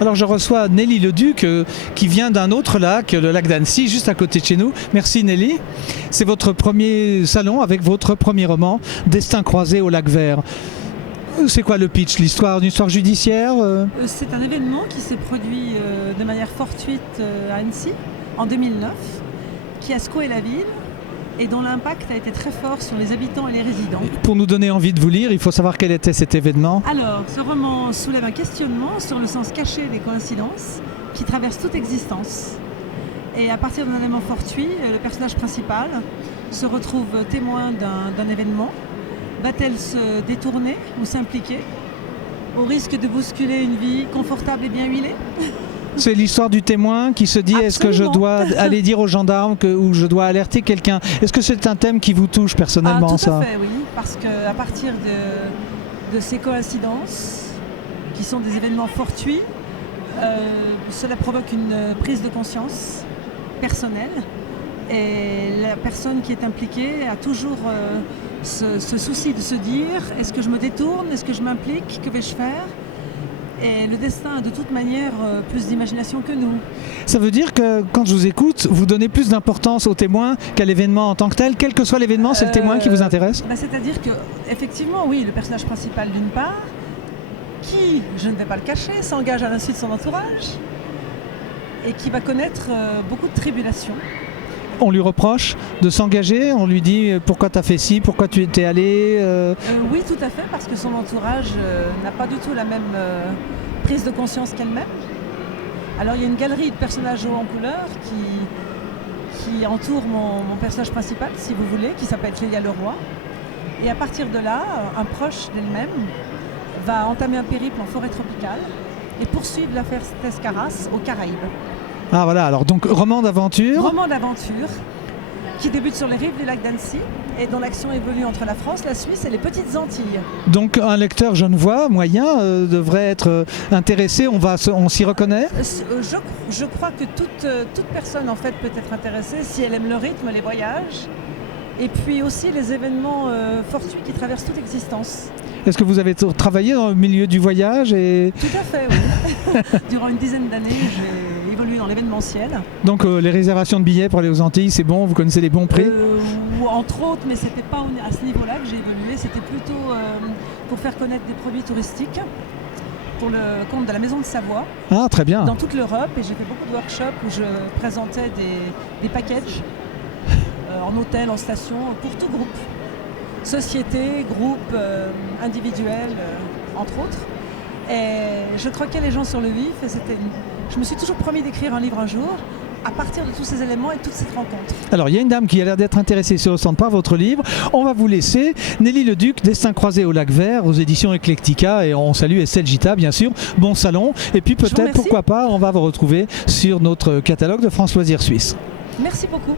Alors je reçois Nelly Leduc qui vient d'un autre lac, le lac d'Annecy, juste à côté de chez nous. Merci Nelly. C'est votre premier salon avec votre premier roman, Destin croisé au lac vert. C'est quoi le pitch, l'histoire, une histoire judiciaire C'est un événement qui s'est produit de manière fortuite à Annecy en 2009, qui a secoué la ville et dont l'impact a été très fort sur les habitants et les résidents. Pour nous donner envie de vous lire, il faut savoir quel était cet événement. Alors, ce roman soulève un questionnement sur le sens caché des coïncidences qui traversent toute existence. Et à partir d'un élément fortuit, le personnage principal se retrouve témoin d'un événement. Va-t-elle se détourner ou s'impliquer au risque de bousculer une vie confortable et bien huilée? C'est l'histoire du témoin qui se dit est-ce que je dois aller dire aux gendarmes ou je dois alerter quelqu'un? Est-ce que c'est un thème qui vous touche personnellement? Tout à fait, oui, parce qu'à partir de ces coïncidences, qui sont des événements fortuits, cela provoque une prise de conscience personnelle et la personne qui est impliquée a toujours ce souci de se dire est-ce que je me détourne, est-ce que je m'implique, que vais-je faire? Et le destin a de toute manière plus d'imagination que nous. Ça veut dire que quand je vous écoute, vous donnez plus d'importance au témoin qu'à l'événement en tant que tel, quel que soit l'événement, c'est le témoin qui vous intéresse? C'est-à-dire que, effectivement, oui, le personnage principal d'une part, qui, je ne vais pas le cacher, s'engage à l'insu de son entourage et qui va connaître beaucoup de tribulations. On lui reproche de s'engager, on lui dit pourquoi tu as fait ci, pourquoi tu étais allé Oui, tout à fait, parce que son entourage n'a pas du tout la même prise de conscience qu'elle-même. Alors il y a une galerie de personnages hauts en couleur qui entoure mon personnage principal, si vous voulez, qui s'appelle Clélia Leroy. Et à partir de là, un proche d'elle-même va entamer un périple en forêt tropicale et poursuivre l'affaire Tescaras aux Caraïbes. Ah voilà, alors donc roman d'aventure. Roman d'aventure qui débute sur les rives du lac d'Annecy et dont l'action évolue entre la France, la Suisse et les Petites Antilles. Donc un lecteur genevois moyen devrait être intéressé, on s'y reconnaît? Je crois que toute personne en fait peut être intéressée si elle aime le rythme, les voyages et puis aussi les événements fortuits qui traversent toute existence. Est-ce que vous avez travaillé dans le milieu du voyage Tout à fait, oui. Durant une dizaine d'années, j'ai évolué dans l'événementiel. Donc les réservations de billets pour aller aux Antilles, c'est bon, vous connaissez les bons prix? Entre autres, mais ce n'était pas à ce niveau-là que j'ai évolué, c'était plutôt pour faire connaître des produits touristiques pour le compte de la Maison de Savoie. Ah, très bien. Dans toute l'Europe, et j'ai fait beaucoup de workshops où je présentais des packages en hôtel, en station, pour tout groupe. Société, groupe, individuel, entre autres. Et je croquais les gens sur le vif et je me suis toujours promis d'écrire un livre un jour à partir de tous ces éléments et toutes ces rencontres. Alors il y a une dame qui a l'air d'être intéressée sur le stand par votre livre. On va vous laisser. Nelly Leduc, Destin croisé au lac vert aux éditions Eclectica, et on salue Estelle Gita bien sûr. Bon salon et puis peut-être pourquoi pas on va vous retrouver sur notre catalogue de France Loisirs Suisse. Merci beaucoup.